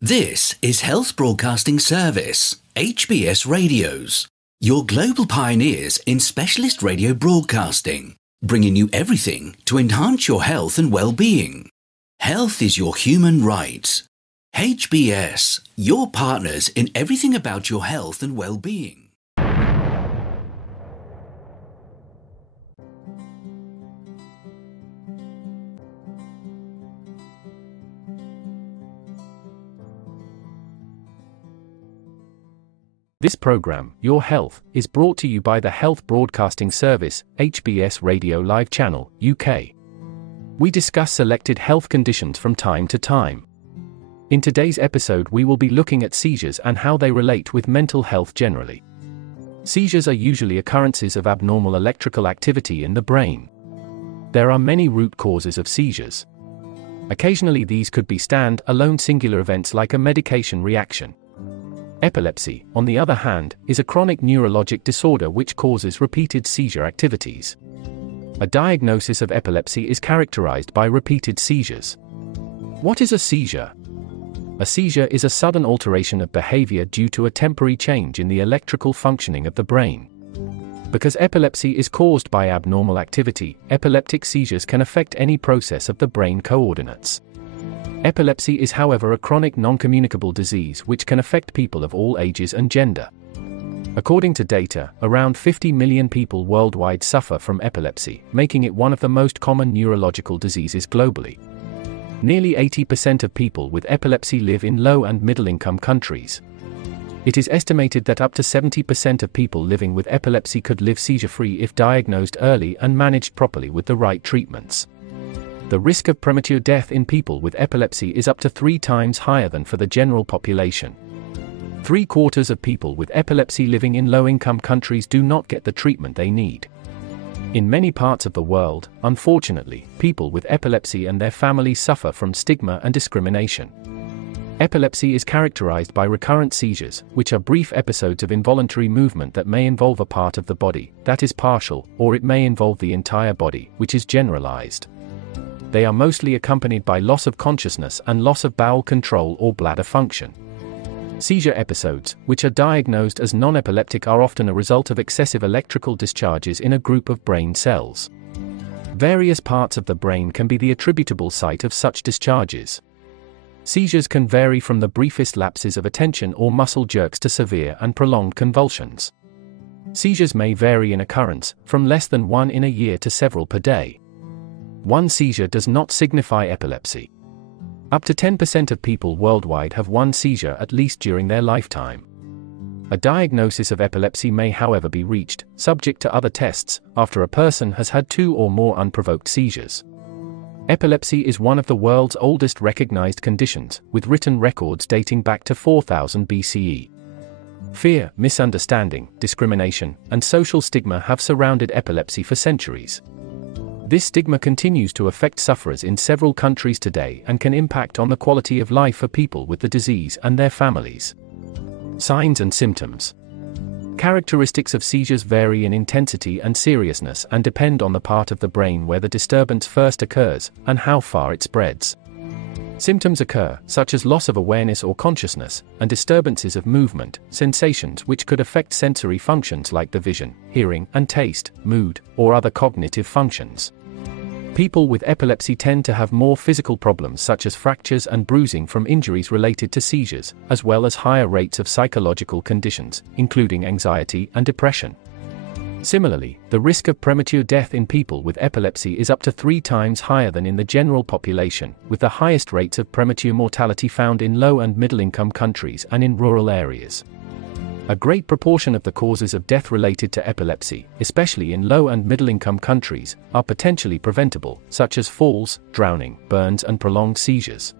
This is Health Broadcasting Service HBS Radios, your global pioneers in specialist radio broadcasting, bringing you everything to enhance your health and well-being. Health is your human right. HBS, your partners in everything about your health and well-being. This program, Your Health, is brought to you by the Health Broadcasting Service HBS Radio Live Channel, UK. We discuss selected health conditions from time to time. In today's episode, we will be looking at seizures and how they relate with mental health generally. Seizures are usually occurrences of abnormal electrical activity in the brain. There are many root causes of seizures. Occasionally these could be stand-alone singular events like a medication reaction. Epilepsy, on the other hand, is a chronic neurologic disorder which causes repeated seizure activities. A diagnosis of epilepsy is characterized by repeated seizures. What is a seizure? A seizure is a sudden alteration of behavior due to a temporary change in the electrical functioning of the brain. Because epilepsy is caused by abnormal activity, epileptic seizures can affect any process of the brain coordinates. Epilepsy is, however, a chronic non-communicable disease which can affect people of all ages and gender. According to data, around 50 million people worldwide suffer from epilepsy, making it one of the most common neurological diseases globally. Nearly 80% of people with epilepsy live in low and middle-income countries. It is estimated that up to 70% of people living with epilepsy could live seizure-free if diagnosed early and managed properly with the right treatments. The risk of premature death in people with epilepsy is up to 3 times higher than for the general population. 3/4 of people with epilepsy living in low-income countries do not get the treatment they need. In many parts of the world, unfortunately, people with epilepsy and their families suffer from stigma and discrimination. Epilepsy is characterized by recurrent seizures, which are brief episodes of involuntary movement that may involve a part of the body, that is partial, or it may involve the entire body, which is generalized. They are mostly accompanied by loss of consciousness and loss of bowel control or bladder function. Seizure episodes, which are diagnosed as non-epileptic, are often a result of excessive electrical discharges in a group of brain cells. Various parts of the brain can be the attributable site of such discharges. Seizures can vary from the briefest lapses of attention or muscle jerks to severe and prolonged convulsions. Seizures may vary in occurrence, from less than 1 in a year to several per day. One seizure does not signify epilepsy. Up to 10% of people worldwide have one seizure at least during their lifetime. A diagnosis of epilepsy may, however, be reached, subject to other tests, after a person has had 2 or more unprovoked seizures. Epilepsy is one of the world's oldest recognized conditions, with written records dating back to 4000 BCE. Fear, misunderstanding, discrimination, and social stigma have surrounded epilepsy for centuries. This stigma continues to affect sufferers in several countries today and can impact on the quality of life for people with the disease and their families. Signs and symptoms. Characteristics of seizures vary in intensity and seriousness and depend on the part of the brain where the disturbance first occurs and how far it spreads. Symptoms occur, such as loss of awareness or consciousness, and disturbances of movement, sensations which could affect sensory functions like the vision, hearing, and taste, mood, or other cognitive functions. People with epilepsy tend to have more physical problems such as fractures and bruising from injuries related to seizures, as well as higher rates of psychological conditions, including anxiety and depression. Similarly, the risk of premature death in people with epilepsy is up to 3 times higher than in the general population, with the highest rates of premature mortality found in low and middle-income countries and in rural areas. A great proportion of the causes of death related to epilepsy, especially in low and middle-income countries, are potentially preventable, such as falls, drowning, burns, and prolonged seizures.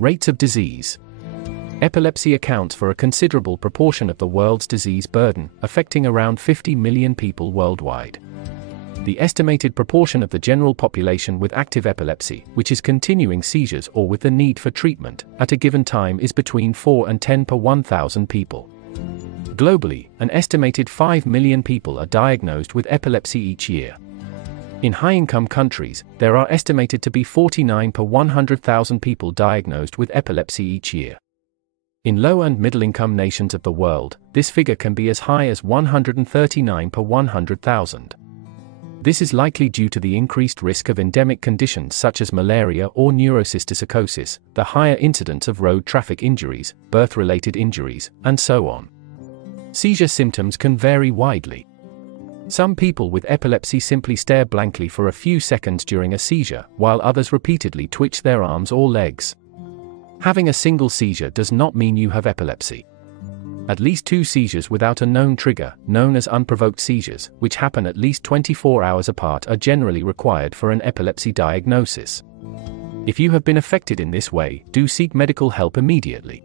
Rates of disease. Epilepsy accounts for a considerable proportion of the world's disease burden, affecting around 50 million people worldwide. The estimated proportion of the general population with active epilepsy, which is continuing seizures or with the need for treatment, at a given time is between 4 and 10 per 1,000 people. Globally, an estimated 5 million people are diagnosed with epilepsy each year. In high-income countries, there are estimated to be 49 per 100,000 people diagnosed with epilepsy each year. In low and middle-income nations of the world, this figure can be as high as 139 per 100,000. This is likely due to the increased risk of endemic conditions such as malaria or neurocysticercosis, the higher incidence of road traffic injuries, birth-related injuries, and so on. Seizure symptoms can vary widely. Some people with epilepsy simply stare blankly for a few seconds during a seizure, while others repeatedly twitch their arms or legs. Having a single seizure does not mean you have epilepsy. At least 2 seizures without a known trigger, known as unprovoked seizures, which happen at least 24 hours apart, are generally required for an epilepsy diagnosis. If you have been affected in this way, do seek medical help immediately.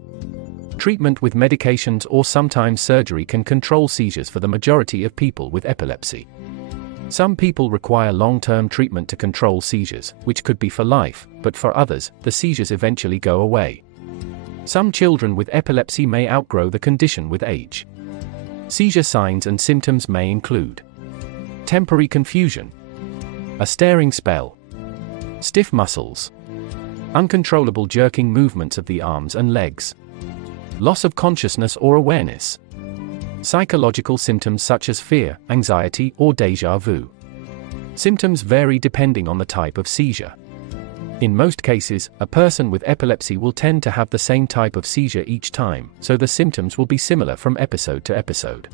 Treatment with medications or sometimes surgery can control seizures for the majority of people with epilepsy. Some people require long-term treatment to control seizures, which could be for life, but for others, the seizures eventually go away. Some children with epilepsy may outgrow the condition with age. Seizure signs and symptoms may include temporary confusion, a staring spell, stiff muscles, uncontrollable jerking movements of the arms and legs, loss of consciousness or awareness, psychological symptoms such as fear, anxiety, or déjà vu. Symptoms vary depending on the type of seizure. In most cases, a person with epilepsy will tend to have the same type of seizure each time, so the symptoms will be similar from episode to episode.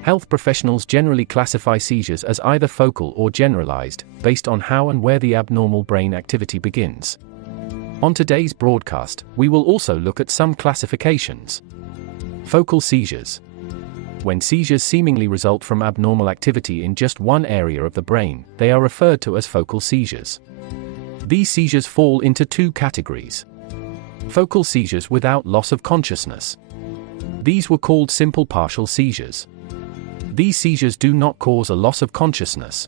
Health professionals generally classify seizures as either focal or generalized, based on how and where the abnormal brain activity begins. On today's broadcast, we will also look at some classifications. Focal seizures. When seizures seemingly result from abnormal activity in just one area of the brain, they are referred to as focal seizures. These seizures fall into 2 categories. Focal seizures without loss of consciousness. These were called simple partial seizures. These seizures do not cause a loss of consciousness.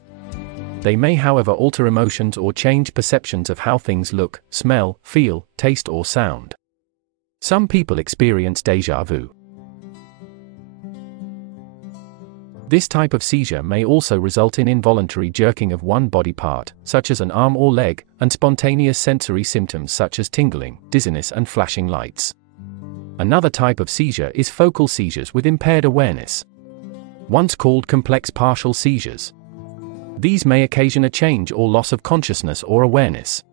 They may, however, alter emotions or change perceptions of how things look, smell, feel, taste, or sound. Some people experience déjà vu. This type of seizure may also result in involuntary jerking of one body part, such as an arm or leg, and spontaneous sensory symptoms such as tingling, dizziness, and flashing lights. Another type of seizure is focal seizures with impaired awareness, once called complex partial seizures. These may occasion a change or loss of consciousness or awareness.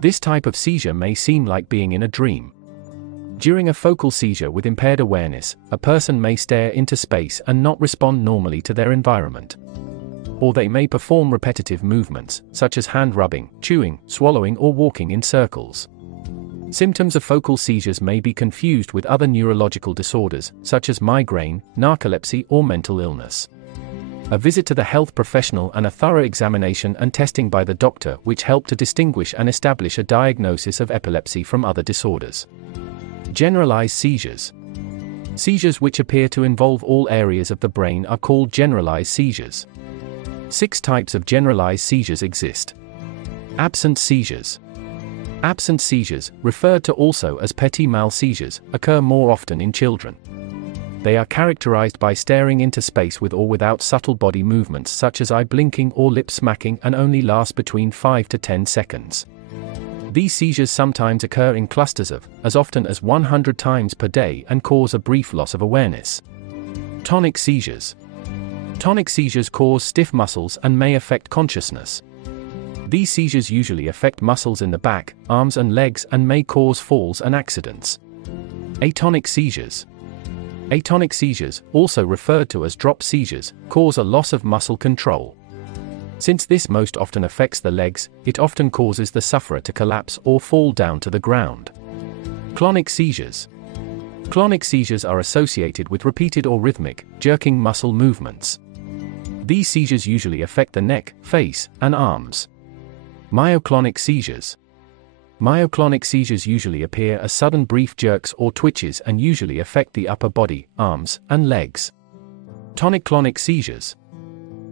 This type of seizure may seem like being in a dream. During a focal seizure with impaired awareness, a person may stare into space and not respond normally to their environment. Or they may perform repetitive movements, such as hand rubbing, chewing, swallowing, or walking in circles. Symptoms of focal seizures may be confused with other neurological disorders, such as migraine, narcolepsy, or mental illness. A visit to the health professional and a thorough examination and testing by the doctor which help to distinguish and establish a diagnosis of epilepsy from other disorders. Generalized seizures. Seizures which appear to involve all areas of the brain are called generalized seizures. 6 types of generalized seizures exist. Absent seizures. Absent seizures, referred to also as petit mal seizures, occur more often in children. They are characterized by staring into space with or without subtle body movements such as eye blinking or lip smacking, and only last between 5 to 10 seconds. These seizures sometimes occur in clusters of, as often as 100 times per day, and cause a brief loss of awareness. Tonic seizures. Tonic seizures cause stiff muscles and may affect consciousness. These seizures usually affect muscles in the back, arms and legs, and may cause falls and accidents. Atonic seizures. Atonic seizures, also referred to as drop seizures, cause a loss of muscle control. Since this most often affects the legs, it often causes the sufferer to collapse or fall down to the ground. Clonic seizures. Clonic seizures are associated with repeated or rhythmic, jerking muscle movements. These seizures usually affect the neck, face, and arms. Myoclonic seizures. Myoclonic seizures usually appear as sudden brief jerks or twitches and usually affect the upper body, arms, and legs. Tonic-clonic seizures.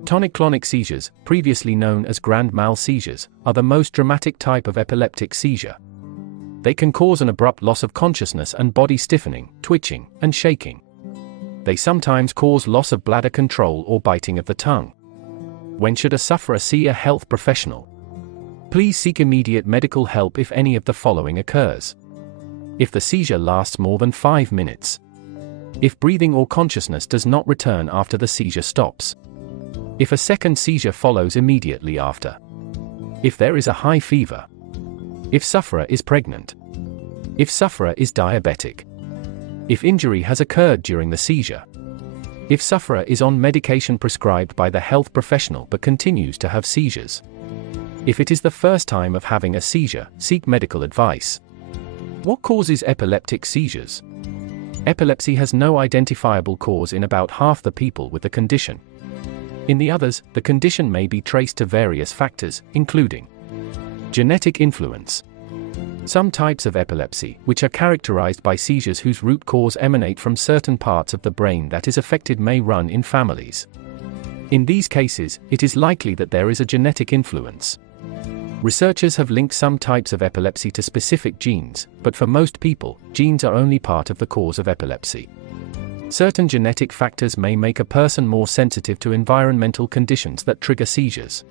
Tonic-clonic seizures, previously known as grand mal seizures, are the most dramatic type of epileptic seizure. They can cause an abrupt loss of consciousness and body stiffening, twitching, and shaking. They sometimes cause loss of bladder control or biting of the tongue. When should a sufferer see a health professional? Please seek immediate medical help if any of the following occurs. If the seizure lasts more than 5 minutes. If breathing or consciousness does not return after the seizure stops. If a second seizure follows immediately after. If there is a high fever. If sufferer is pregnant. If sufferer is diabetic. If injury has occurred during the seizure. If sufferer is on medication prescribed by the health professional but continues to have seizures. If it is the first time of having a seizure, seek medical advice. What causes epileptic seizures? Epilepsy has no identifiable cause in about half the people with the condition. In the others, the condition may be traced to various factors, including genetic influence. Some types of epilepsy, which are characterized by seizures whose root cause emanate from certain parts of the brain that is affected, may run in families. In these cases, it is likely that there is a genetic influence. Researchers have linked some types of epilepsy to specific genes, but for most people, genes are only part of the cause of epilepsy. Certain genetic factors may make a person more sensitive to environmental conditions that trigger seizures.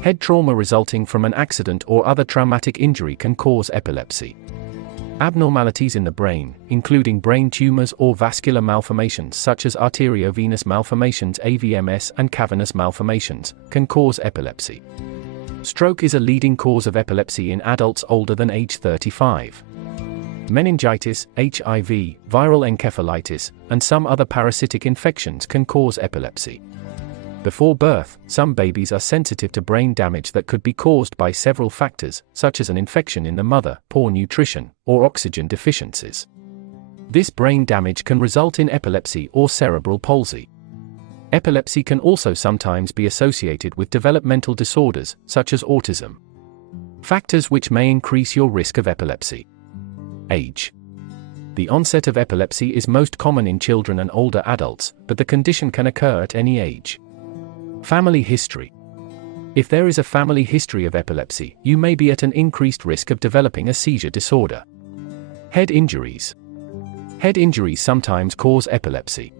Head trauma resulting from an accident or other traumatic injury can cause epilepsy. Abnormalities in the brain, including brain tumors or vascular malformations such as arteriovenous malformations (AVMS) and cavernous malformations, can cause epilepsy. Stroke is a leading cause of epilepsy in adults older than age 35. Meningitis, HIV, viral encephalitis, and some other parasitic infections can cause epilepsy. Before birth, some babies are sensitive to brain damage that could be caused by several factors, such as an infection in the mother, poor nutrition, or oxygen deficiencies. This brain damage can result in epilepsy or cerebral palsy. Epilepsy can also sometimes be associated with developmental disorders, such as autism. Factors which may increase your risk of epilepsy. Age. The onset of epilepsy is most common in children and older adults, but the condition can occur at any age. Family history. If there is a family history of epilepsy, you may be at an increased risk of developing a seizure disorder. Head injuries. Head injuries sometimes cause epilepsy.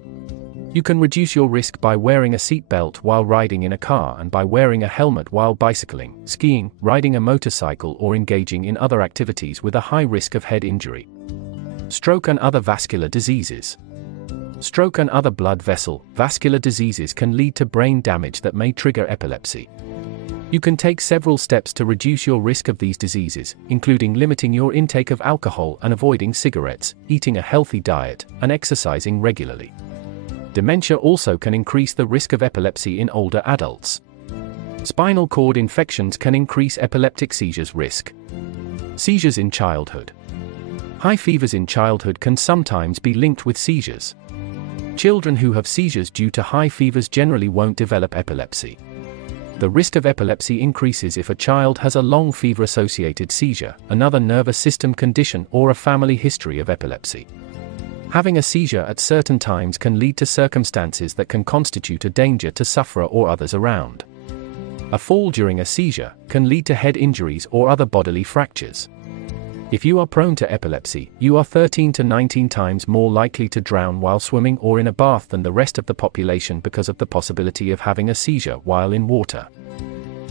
You can reduce your risk by wearing a seat belt while riding in a car and by wearing a helmet while bicycling, skiing, riding a motorcycle, or engaging in other activities with a high risk of head injury. Stroke and other vascular diseases. Stroke and other blood vessel, vascular diseases can lead to brain damage that may trigger epilepsy. You can take several steps to reduce your risk of these diseases, including limiting your intake of alcohol and avoiding cigarettes, eating a healthy diet, and exercising regularly. Dementia also can increase the risk of epilepsy in older adults. Spinal cord infections can increase epileptic seizures risk. Seizures in childhood. High fevers in childhood can sometimes be linked with seizures. Children who have seizures due to high fevers generally won't develop epilepsy. The risk of epilepsy increases if a child has a long fever-associated seizure, another nervous system condition, or a family history of epilepsy. Having a seizure at certain times can lead to circumstances that can constitute a danger to sufferer or others around. A fall during a seizure can lead to head injuries or other bodily fractures. If you are prone to epilepsy, you are 13 to 19 times more likely to drown while swimming or in a bath than the rest of the population because of the possibility of having a seizure while in water.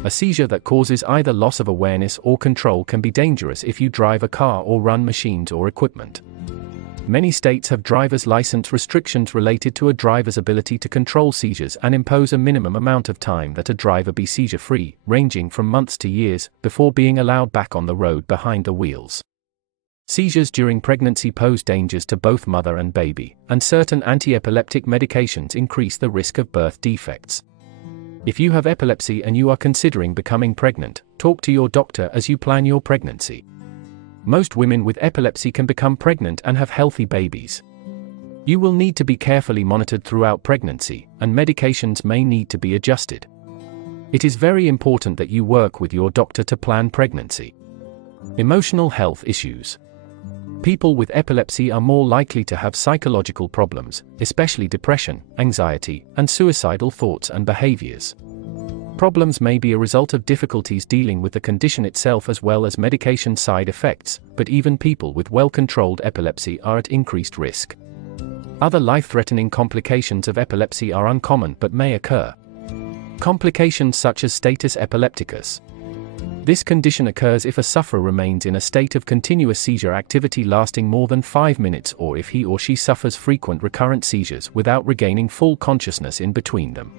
A seizure that causes either loss of awareness or control can be dangerous if you drive a car or run machines or equipment. Many states have driver's license restrictions related to a driver's ability to control seizures and impose a minimum amount of time that a driver be seizure-free, ranging from months to years, before being allowed back on the road behind the wheels. Seizures during pregnancy pose dangers to both mother and baby, and certain anti-epileptic medications increase the risk of birth defects. If you have epilepsy and you are considering becoming pregnant, talk to your doctor as you plan your pregnancy. Most women with epilepsy can become pregnant and have healthy babies. You will need to be carefully monitored throughout pregnancy, and medications may need to be adjusted. It is very important that you work with your doctor to plan pregnancy. Emotional health issues. People with epilepsy are more likely to have psychological problems, especially depression, anxiety, and suicidal thoughts and behaviors. Problems may be a result of difficulties dealing with the condition itself as well as medication side effects, but even people with well-controlled epilepsy are at increased risk. Other life-threatening complications of epilepsy are uncommon but may occur. Complications such as status epilepticus. This condition occurs if a sufferer remains in a state of continuous seizure activity lasting more than 5 minutes, or if he or she suffers frequent recurrent seizures without regaining full consciousness in between them.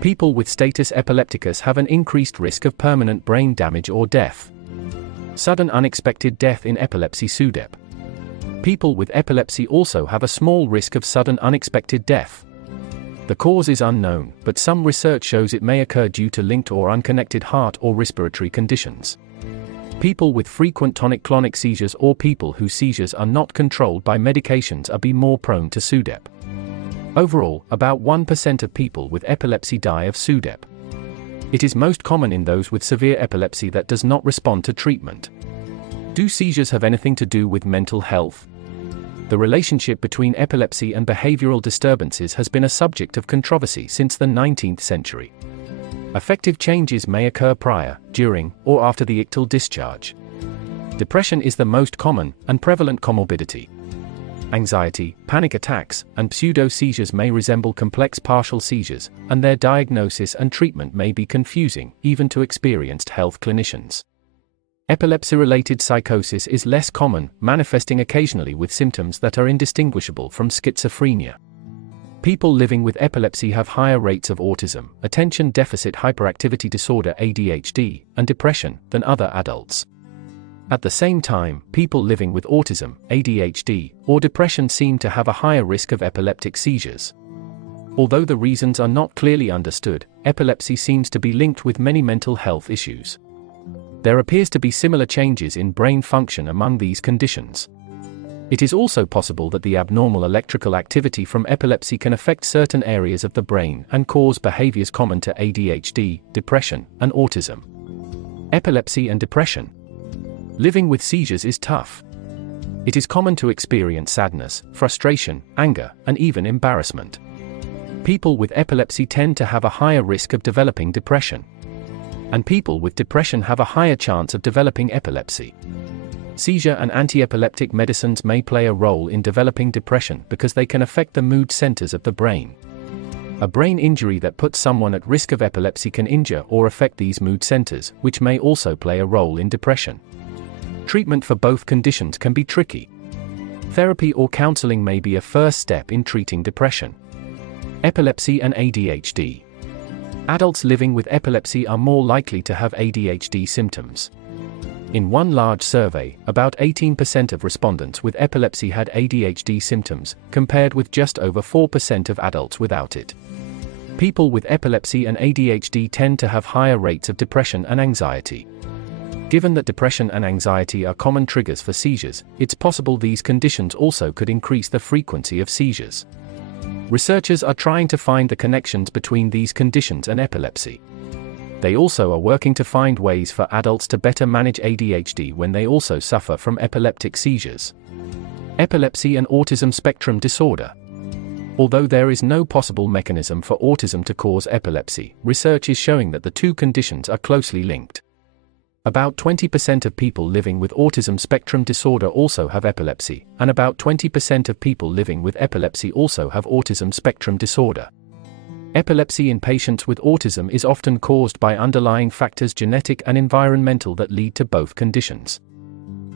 People with status epilepticus have an increased risk of permanent brain damage or death. Sudden unexpected death in epilepsy SUDEP. People with epilepsy also have a small risk of sudden unexpected death. The cause is unknown, but some research shows it may occur due to linked or unconnected heart or respiratory conditions. People with frequent tonic-clonic seizures or people whose seizures are not controlled by medications are more prone to SUDEP. Overall, about 1% of people with epilepsy die of SUDEP. It is most common in those with severe epilepsy that does not respond to treatment. Do seizures have anything to do with mental health? The relationship between epilepsy and behavioral disturbances has been a subject of controversy since the 19th century. Affective changes may occur prior, during, or after the ictal discharge. Depression is the most common and prevalent comorbidity. Anxiety, panic attacks, and pseudo-seizures may resemble complex partial seizures, and their diagnosis and treatment may be confusing, even to experienced health clinicians. Epilepsy-related psychosis is less common, manifesting occasionally with symptoms that are indistinguishable from schizophrenia. People living with epilepsy have higher rates of autism, attention deficit hyperactivity disorder (ADHD), and depression than other adults. At the same time, people living with autism, ADHD, or depression seem to have a higher risk of epileptic seizures. Although the reasons are not clearly understood, epilepsy seems to be linked with many mental health issues. There appears to be similar changes in brain function among these conditions. It is also possible that the abnormal electrical activity from epilepsy can affect certain areas of the brain and cause behaviors common to ADHD, depression, and autism. Epilepsy and depression. Living with seizures is tough. It is common to experience sadness, frustration, anger, and even embarrassment. People with epilepsy tend to have a higher risk of developing depression. And people with depression have a higher chance of developing epilepsy. Seizure and anti-epileptic medicines may play a role in developing depression because they can affect the mood centers of the brain. A brain injury that puts someone at risk of epilepsy can injure or affect these mood centers, which may also play a role in depression. Treatment for both conditions can be tricky. Therapy or counseling may be a first step in treating depression. Epilepsy and ADHD. Adults living with epilepsy are more likely to have ADHD symptoms. In one large survey, about 18% of respondents with epilepsy had ADHD symptoms, compared with just over 4% of adults without it. People with epilepsy and ADHD tend to have higher rates of depression and anxiety. Given that depression and anxiety are common triggers for seizures, it's possible these conditions also could increase the frequency of seizures. Researchers are trying to find the connections between these conditions and epilepsy. They also are working to find ways for adults to better manage ADHD when they also suffer from epileptic seizures. Epilepsy and autism spectrum disorder. Although there is no possible mechanism for autism to cause epilepsy, research is showing that the two conditions are closely linked. About 20% of people living with autism spectrum disorder also have epilepsy, and about 20% of people living with epilepsy also have autism spectrum disorder. Epilepsy in patients with autism is often caused by underlying factors genetic and environmental that lead to both conditions.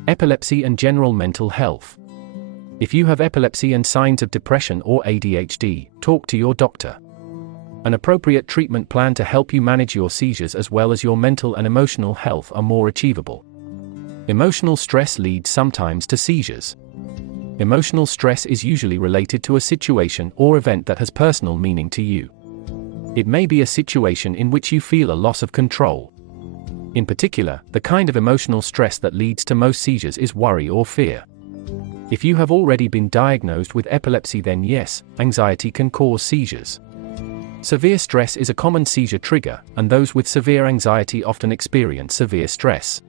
Epilepsy and general mental health. If you have epilepsy and signs of depression or ADHD, talk to your doctor. An appropriate treatment plan to help you manage your seizures as well as your mental and emotional health are more achievable. Emotional stress leads sometimes to seizures. Emotional stress is usually related to a situation or event that has personal meaning to you. It may be a situation in which you feel a loss of control. In particular, the kind of emotional stress that leads to most seizures is worry or fear. If you have already been diagnosed with epilepsy, then yes, anxiety can cause seizures. Severe stress is a common seizure trigger, and those with severe anxiety often experience severe stress.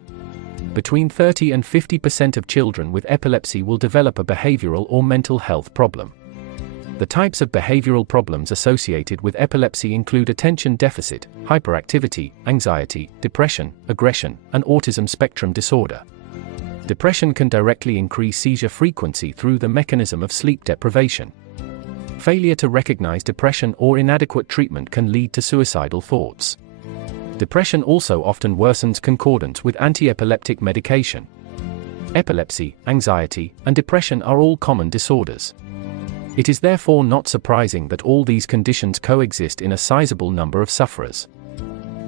Between 30 and 50% of children with epilepsy will develop a behavioral or mental health problem. The types of behavioral problems associated with epilepsy include attention deficit, hyperactivity, anxiety, depression, aggression, and autism spectrum disorder. Depression can directly increase seizure frequency through the mechanism of sleep deprivation. Failure to recognize depression or inadequate treatment can lead to suicidal thoughts. Depression also often worsens concordance with anti-epileptic medication. Epilepsy, anxiety, and depression are all common disorders. It is therefore not surprising that all these conditions coexist in a sizable number of sufferers.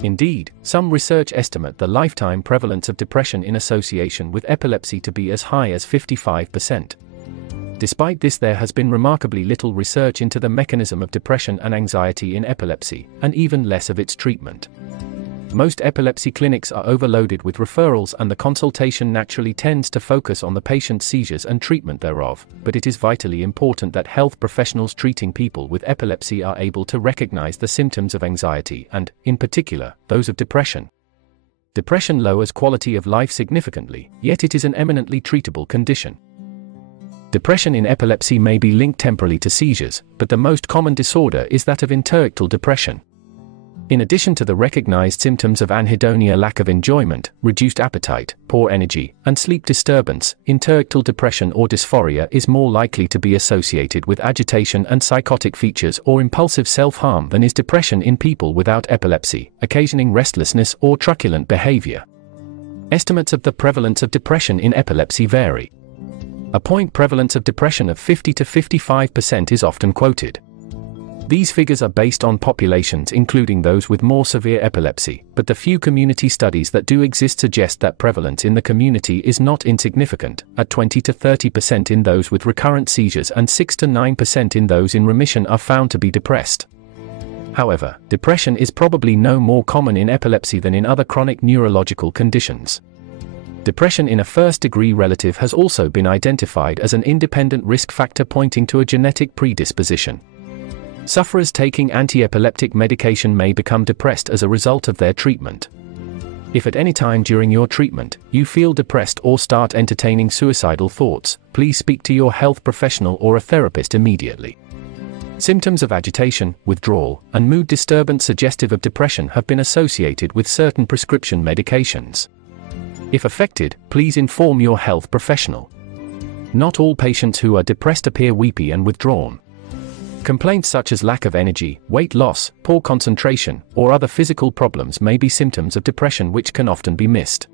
Indeed, some research estimate the lifetime prevalence of depression in association with epilepsy to be as high as 55%. Despite this, there has been remarkably little research into the mechanism of depression and anxiety in epilepsy, and even less of its treatment. Most epilepsy clinics are overloaded with referrals, and the consultation naturally tends to focus on the patient's seizures and treatment thereof, but it is vitally important that health professionals treating people with epilepsy are able to recognize the symptoms of anxiety and, in particular, those of depression. Depression lowers quality of life significantly, yet it is an eminently treatable condition. Depression in epilepsy may be linked temporally to seizures, but the most common disorder is that of interictal depression. In addition to the recognized symptoms of anhedonia, lack of enjoyment, reduced appetite, poor energy, and sleep disturbance, interictal depression or dysphoria is more likely to be associated with agitation and psychotic features or impulsive self-harm than is depression in people without epilepsy, occasioning restlessness or truculent behavior. Estimates of the prevalence of depression in epilepsy vary. A point prevalence of depression of 50 to 55% is often quoted. These figures are based on populations including those with more severe epilepsy, but the few community studies that do exist suggest that prevalence in the community is not insignificant, at 20 to 30% in those with recurrent seizures and 6 to 9% in those in remission are found to be depressed. However, depression is probably no more common in epilepsy than in other chronic neurological conditions. Depression in a first-degree relative has also been identified as an independent risk factor pointing to a genetic predisposition. Sufferers taking anti-epileptic medication may become depressed as a result of their treatment. If at any time during your treatment, you feel depressed or start entertaining suicidal thoughts, please speak to your health professional or a therapist immediately. Symptoms of agitation, withdrawal, and mood disturbance suggestive of depression have been associated with certain prescription medications. If affected, please inform your health professional. Not all patients who are depressed appear weepy and withdrawn. Complaints such as lack of energy, weight loss, poor concentration, or other physical problems may be symptoms of depression which can often be missed.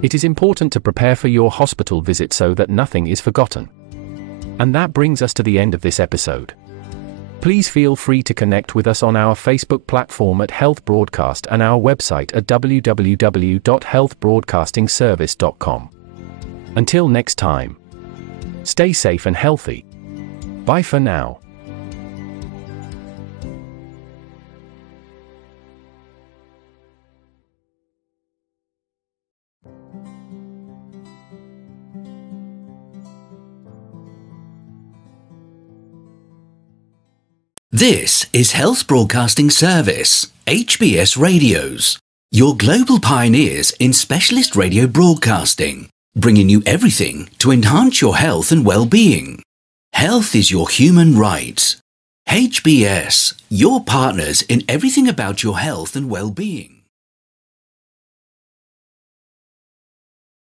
It is important to prepare for your hospital visit so that nothing is forgotten. And that brings us to the end of this episode. Please feel free to connect with us on our Facebook platform at Health Broadcast and our website at www.healthbroadcastingservice.com. Until next time, stay safe and healthy. Bye for now. This is Health Broadcasting Service HBS Radios, your global pioneers in specialist radio broadcasting, bringing you everything to enhance your health and well-being. Health is your human right. HBS, your partners in everything about your health and well-being.